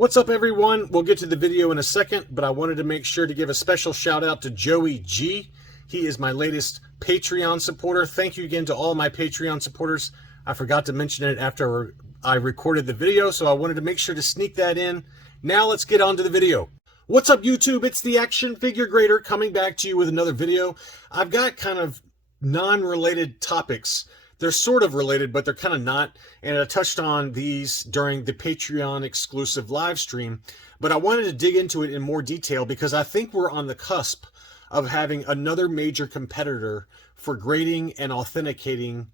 What's up, everyone? We'll get to the video in a second, but I wanted to make sure to give a special shout out to Joey G. He is my latest Patreon supporter. Thank you again to all my Patreon supporters. I forgot to mention it after I recorded the video, so I wanted to make sure to sneak that in. Now let's get on to the video. What's up, YouTube? It's the Action Figure Grader coming back to you with another video. I've got kind of non-related topics. They're sort of related, but they're kind of not. And I touched on these during the Patreon exclusive live stream. But I wanted to dig into it in more detail because I think we're on the cusp of having another major competitor for grading and authenticating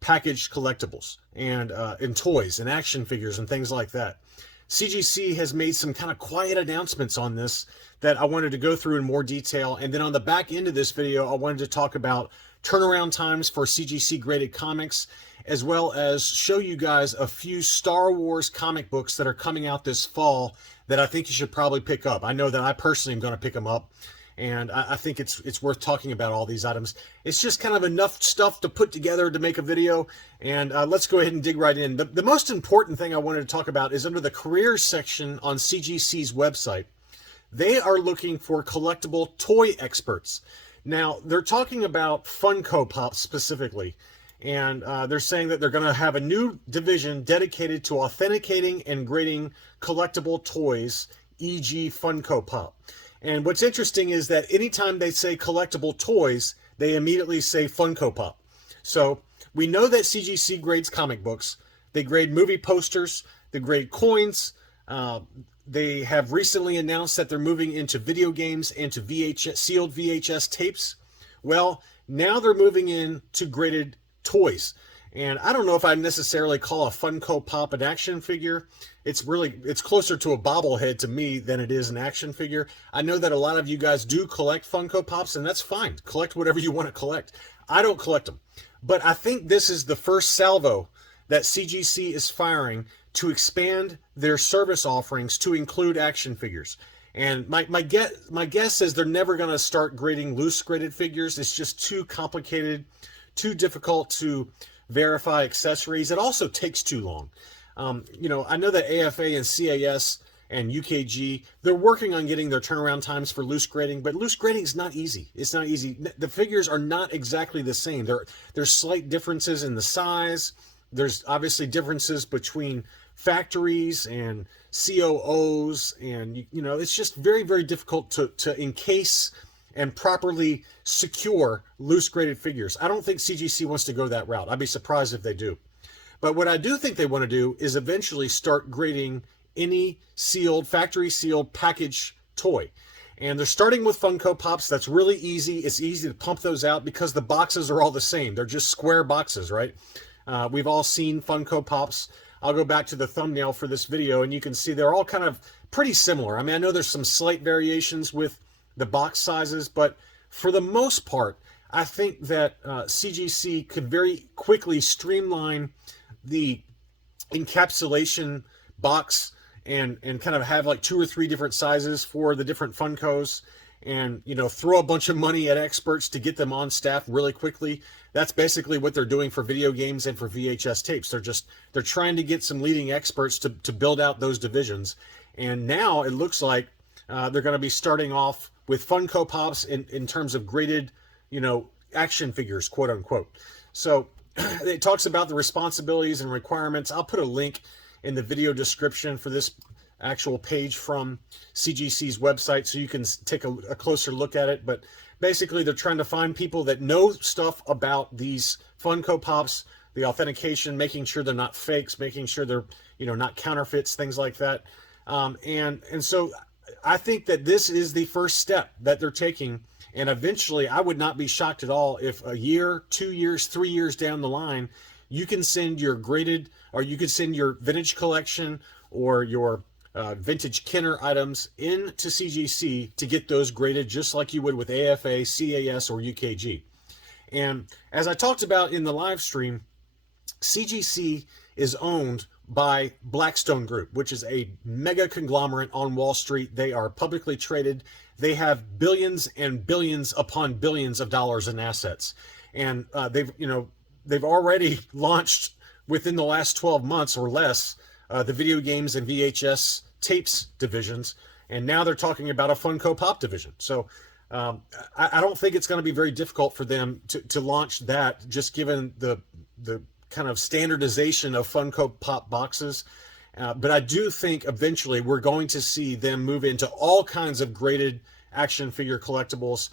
packaged collectibles and toys and action figures and things like that. CGC has made some kind of quiet announcements on this that I wanted to go through in more detail. And then on the back end of this video, I wanted to talk about turnaround times for CGC graded comics, as well as show you guys a few Star Wars comic books that are coming out this fall that I think you should probably pick up. I know that I personally am going to pick them up, and I think it's worth talking about all these items. It's just kind of enough stuff to put together to make a video, and let's go ahead and dig right in. The most important thing I wanted to talk about is under the careers section on CGC's website. They are looking for collectible toy experts. Now, they're talking about Funko Pops specifically, and they're saying that they're going to have a new division dedicated to authenticating and grading collectible toys, e.g. Funko Pop. And what's interesting is that anytime they say collectible toys, they immediately say Funko Pop. So we know that CGC grades comic books. They grade movie posters. They grade coins. They have recently announced that they're moving into video games and to sealed VHS tapes. Well, now they're moving into graded toys. And I don't know if I necessarily call a Funko Pop an action figure. It's closer to a bobblehead to me than it is an action figure. I know that a lot of you guys do collect Funko Pops, and that's fine. Collect whatever you want to collect. I don't collect them. But I think this is the first salvo that CGC is firing to expand their service offerings to include action figures. And my guess is they're never going to start grading loose graded figures. It's just too complicated, too difficult to verify accessories. It also takes too long. I know that AFA and CAS and UKG, they're working on getting their turnaround times for loose grading, but loose grading is not easy. It's not easy. The figures are not exactly the same. There's slight differences in the size. There's obviously differences between factories and COOs, and it's just very, very difficult to encase and properly secure loose graded figures. I don't think CGC wants to go that route. I'd be surprised if they do. But what I do think they want to do is eventually start grading any sealed, factory sealed package toy. And they're starting with Funko Pops. That's really easy. It's easy to pump those out because the boxes are all the same. They're just square boxes, right? We've all seen Funko Pops. I'll go back to the thumbnail for this video, and you can see they're all kind of pretty similar. I mean, I know there's some slight variations with the box sizes, but for the most part, I think that CGC could very quickly streamline the encapsulation box and kind of have like 2 or 3 different sizes for the different Funkos, and throw a bunch of money at experts to get them on staff really quickly. That's basically what they're doing for video games and for VHS tapes. They're trying to get some leading experts to build out those divisions. And now it looks like they're going to be starting off with Funko Pops in terms of graded, action figures, quote unquote. So it talks about the responsibilities and requirements. I'll put a link in the video description for this actual page from CGC's website so you can take a closer look at it. But basically, they're trying to find people that know stuff about these Funko Pops, the authentication, making sure they're not fakes, making sure they're not counterfeits, things like that. And so I think that this is the first step that they're taking. And eventually, I would not be shocked at all if a year, 2 years, 3 years down the line, you can send your graded, or you could send your vintage collection or your vintage Kenner items into CGC to get those graded just like you would with AFA, CAS, or UKG. And as I talked about in the live stream, CGC is owned by Blackstone Group, which is a mega conglomerate on Wall Street. They are publicly traded. They have billions and billions upon billions of dollars in assets. And they've already launched within the last 12 months or less the video games and VHS tapes divisions, and now they're talking about a Funko Pop division. So I don't think it's going to be very difficult for them to launch that, just given the kind of standardization of Funko Pop boxes. But I do think eventually we're going to see them move into all kinds of graded action figure collectibles,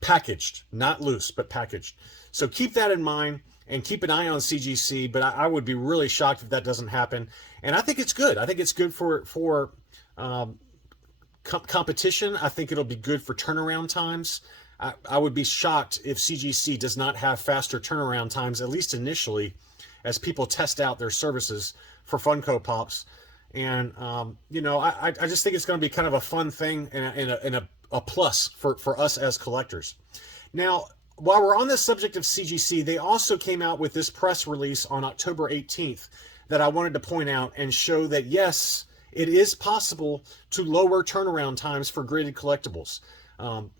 packaged, not loose, but packaged. So keep that in mind and keep an eye on CGC, but I would be really shocked if that doesn't happen. And I think it's good. I think it's good for competition. I think it'll be good for turnaround times. I would be shocked if CGC does not have faster turnaround times, at least initially, as people test out their services for Funko Pops. And, you know, I just think it's going to be kind of a fun thing and a plus for us as collectors. Now, while we're on this subject of CGC, they also came out with this press release on October 18th that I wanted to point out and show that, yes, it is possible to lower turnaround times for graded collectibles.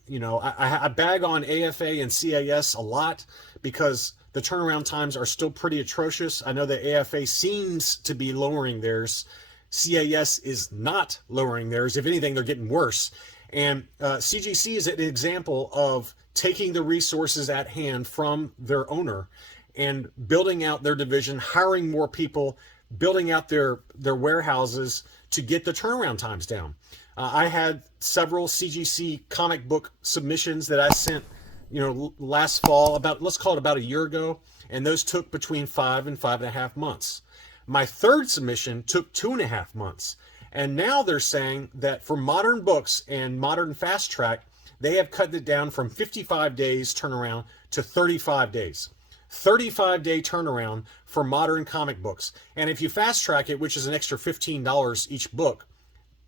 You know, I bag on AFA and CAS a lot because the turnaround times are still pretty atrocious. I know that AFA seems to be lowering theirs. CAS is not lowering theirs. If anything, they're getting worse. And CGC is an example of taking the resources at hand from their owner and building out their division, hiring more people, building out their warehouses to get the turnaround times down. I had several CGC comic book submissions that I sent, you know, last fall, let's call it about a year ago, and those took between 5 and 5.5 months. My third submission took 2.5 months. And now they're saying that for modern books and modern fast track, they have cut it down from 55 days turnaround to 35 days. 35-day turnaround for modern comic books. And if you fast track it, which is an extra $15 each book,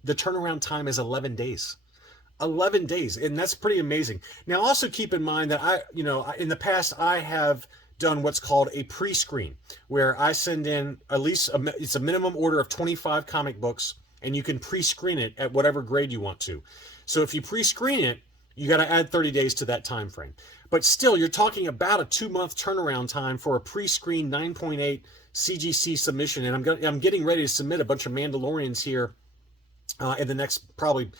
the turnaround time is 11 days. 11 days. And that's pretty amazing. Now, also keep in mind that in the past, I have done what's called a pre-screen, where I send in at least it's a minimum order of 25 comic books, and you can pre-screen it at whatever grade you want to. So if you pre-screen it, you got to add 30 days to that time frame. But still, you're talking about a 2-month turnaround time for a pre-screen 9.8 CGC submission. And I'm getting ready to submit a bunch of Mandalorians here in the next probably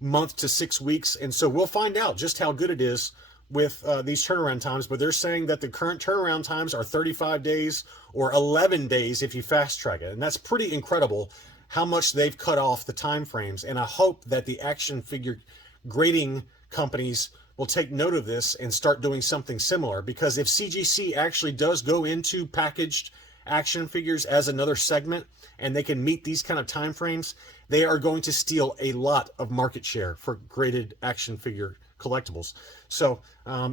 month to 6 weeks. And so we'll find out just how good it is with these turnaround times. But they're saying that the current turnaround times are 35 days or 11 days if you fast track it. And that's pretty incredible how much they've cut off the time frames. And I hope that the action figure grading companies will take note of this and start doing something similar, because if CGC actually does go into packaged action figures as another segment and they can meet these kind of time frames, they are going to steal a lot of market share for graded action figure collectibles. So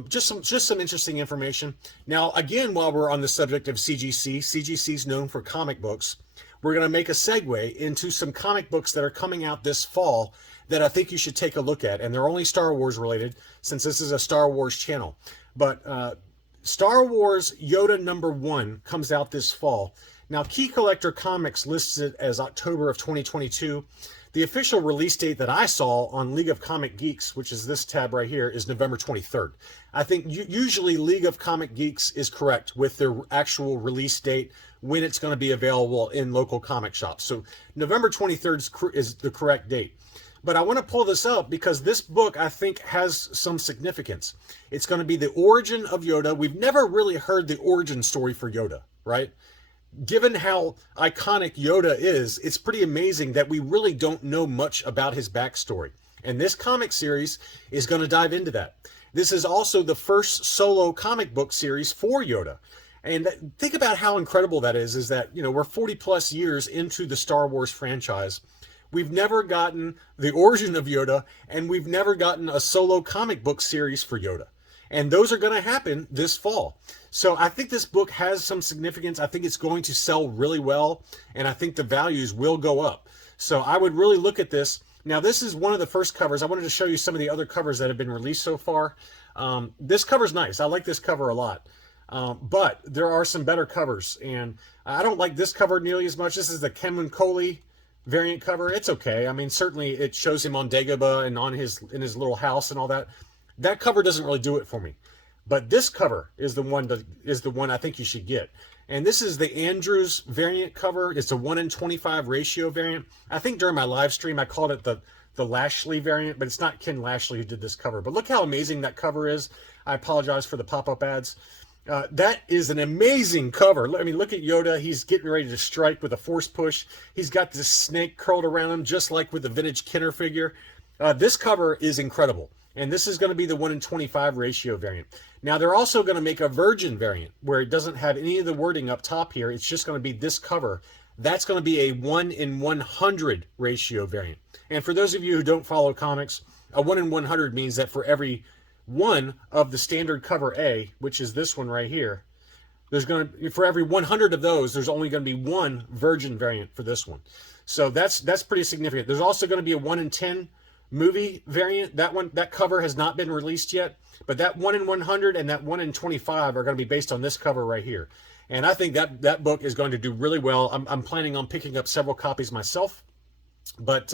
just some interesting information. Now, again, while we're on the subject of CGC, CGC is known for comic books. We're going to make a segue into some comic books that are coming out this fall that I think you should take a look at. And they're only Star Wars related, since this is a Star Wars channel. But Star Wars Yoda #1 comes out this fall. Now, Key Collector Comics lists it as October of 2022. The official release date that I saw on League of Comic Geeks, which is this tab right here, is November 23rd. I think usually League of Comic Geeks is correct with their actual release date, when it's going to be available in local comic shops. So November 23rd is the correct date. But I want to pull this up because this book, I think, has some significance. It's going to be the origin of Yoda. We've never really heard the origin story for Yoda, right? Given how iconic Yoda is, it's pretty amazing that we really don't know much about his backstory. And this comic series is going to dive into that. This is also the first solo comic book series for Yoda. And think about how incredible that is that, you know, we're 40 plus years into the Star Wars franchise. We've never gotten the origin of Yoda, and we've never gotten a solo comic book series for Yoda. And those are going to happen this fall. So I think this book has some significance. I think it's going to sell really well, and I think the values will go up. So I would really look at this. Now, this is one of the first covers. I wanted to show you some of the other covers that have been released so far. This cover's nice. I like this cover a lot. But there are some better covers, and I don't like this cover nearly as much. This is the Kemun Coley variant cover. It's okay. I mean, certainly it shows him on Dagobah and in his little house and all that. That cover doesn't really do it for me. But this cover is the one I think you should get. And this is the Andrews variant cover. It's a 1:25 ratio variant. I think during my live stream I called it the Lashley variant, but it's not Ken Lashley who did this cover. But look how amazing that cover is. I apologize for the pop-up ads. That is an amazing cover. I mean, look at Yoda. He's getting ready to strike with a force push. He's got this snake curled around him, just like with the vintage Kenner figure. This cover is incredible. And this is going to be the 1:25 ratio variant. Now, they're also going to make a virgin variant where it doesn't have any of the wording up top here. It's just going to be this cover. That's going to be a 1:100 ratio variant. And for those of you who don't follow comics, a 1:100 means that for every one of the standard cover A, which is this one right here, for every 100 of those, there's only going to be one virgin variant for this one. So that's pretty significant. There's also going to be a 1:10 movie variant. That cover has not been released yet, but that 1:100 and that 1:25 are going to be based on this cover right here. And I think that book is going to do really well. I'm planning on picking up several copies myself, but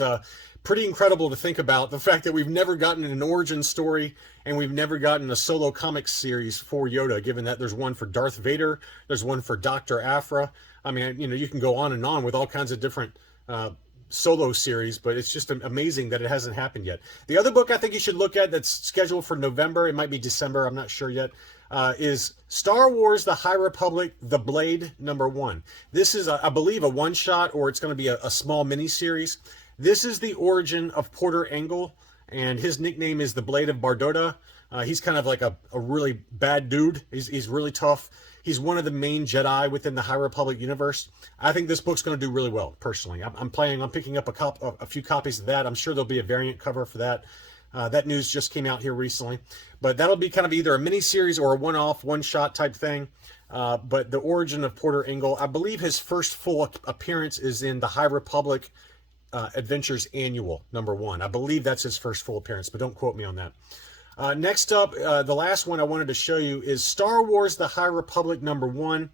pretty incredible to think about the fact that we've never gotten an origin story and we've never gotten a solo comics series for Yoda, given that there's one for Darth Vader, there's one for Dr. Aphra. I mean, you can go on and on with all kinds of different solo series, but it's just amazing that it hasn't happened yet. The other book I think you should look at that's scheduled for November, it might be December, I'm not sure yet, is Star Wars The High Republic, The Blade #1. This is, I believe, a one-shot, or it's going to be a small mini-series. This is the origin of Porter Engle, and his nickname is the Blade of Bardotta. He's kind of like a really bad dude. He's really tough. He's one of the main Jedi within the High Republic universe. I think this book's going to do really well, personally. I'm planning on picking up a few copies of that. I'm sure there'll be a variant cover for that. That news just came out here recently. But that'll be kind of either a mini-series or a one-off, one-shot type thing. But the origin of Porter Engle, I believe his first full appearance is in the High Republic Adventures Annual #1. I believe that's his first full appearance, but don't quote me on that. Next up, the last one I wanted to show you is Star Wars The High Republic #1.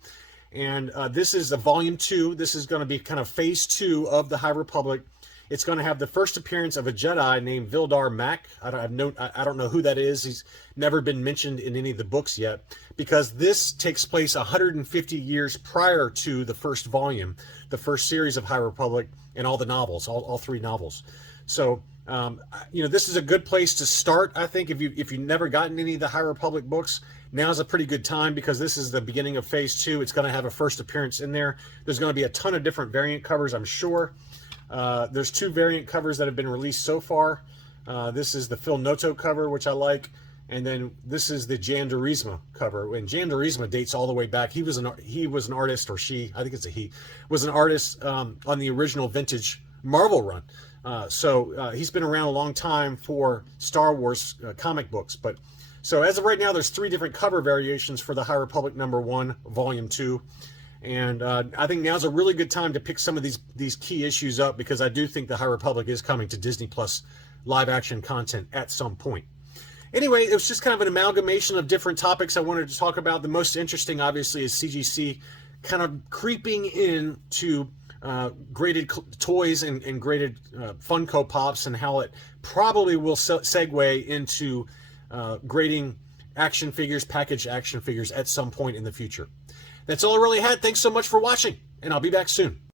And this is a volume 2. This is going to be kind of phase 2 of the High Republic. It's going to have the first appearance of a Jedi named Vildar Mack. I don't know who that is. He's never been mentioned in any of the books yet, because this takes place 150 years prior to the first volume, the first series of High Republic, and all the novels, all 3 novels. So, this is a good place to start. I think if you've never gotten any of the High Republic books, now's a pretty good time, because this is the beginning of phase 2. It's going to have a first appearance in there. There's going to be a ton of different variant covers, I'm sure. There's 2 variant covers that have been released so far. This is the Phil Noto cover, which I like, and then this is the Jan Duursema cover. And Jan Duursema dates all the way back. He was an artist, or she, I think it's a he, was an artist on the original vintage Marvel run. So he's been around a long time for Star Wars comic books. But so as of right now, there's 3 different cover variations for the High Republic #1, Volume 2. And I think now's a really good time to pick some of these key issues up, because I do think the High Republic is coming to Disney Plus live action content at some point. Anyway, it was just kind of an amalgamation of different topics I wanted to talk about. The most interesting, obviously, is CGC kind of creeping into graded toys and graded Funko Pops, and how it probably will segue into grading action figures, packaged action figures at some point in the future. That's all I really had. Thanks so much for watching, and I'll be back soon.